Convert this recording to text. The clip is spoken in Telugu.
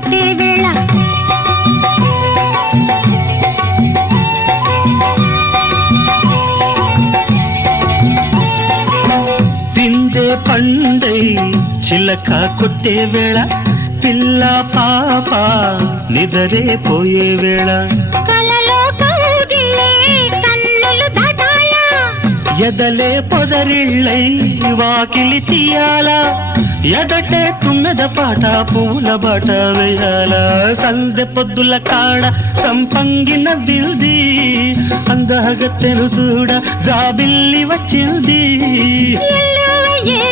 కట్టే వేళ పిండే పండై చిలక కొట్టే వేళ పిల్ల పాప నిదరే పోయే వేళ కలలో కౌగిలే కన్నులు దాటాలా ఎదలే పొదరిళ్ళై వాకిలి తీయాలా ఎదటే తుమ్మెద పాట పూల బాట వేయాల సందె పొద్దుల కాడ సంపంగిన బిల్ది అందగత్తెను చూడ జాబిల్లి వచ్చింది ఎల్లువ ఏ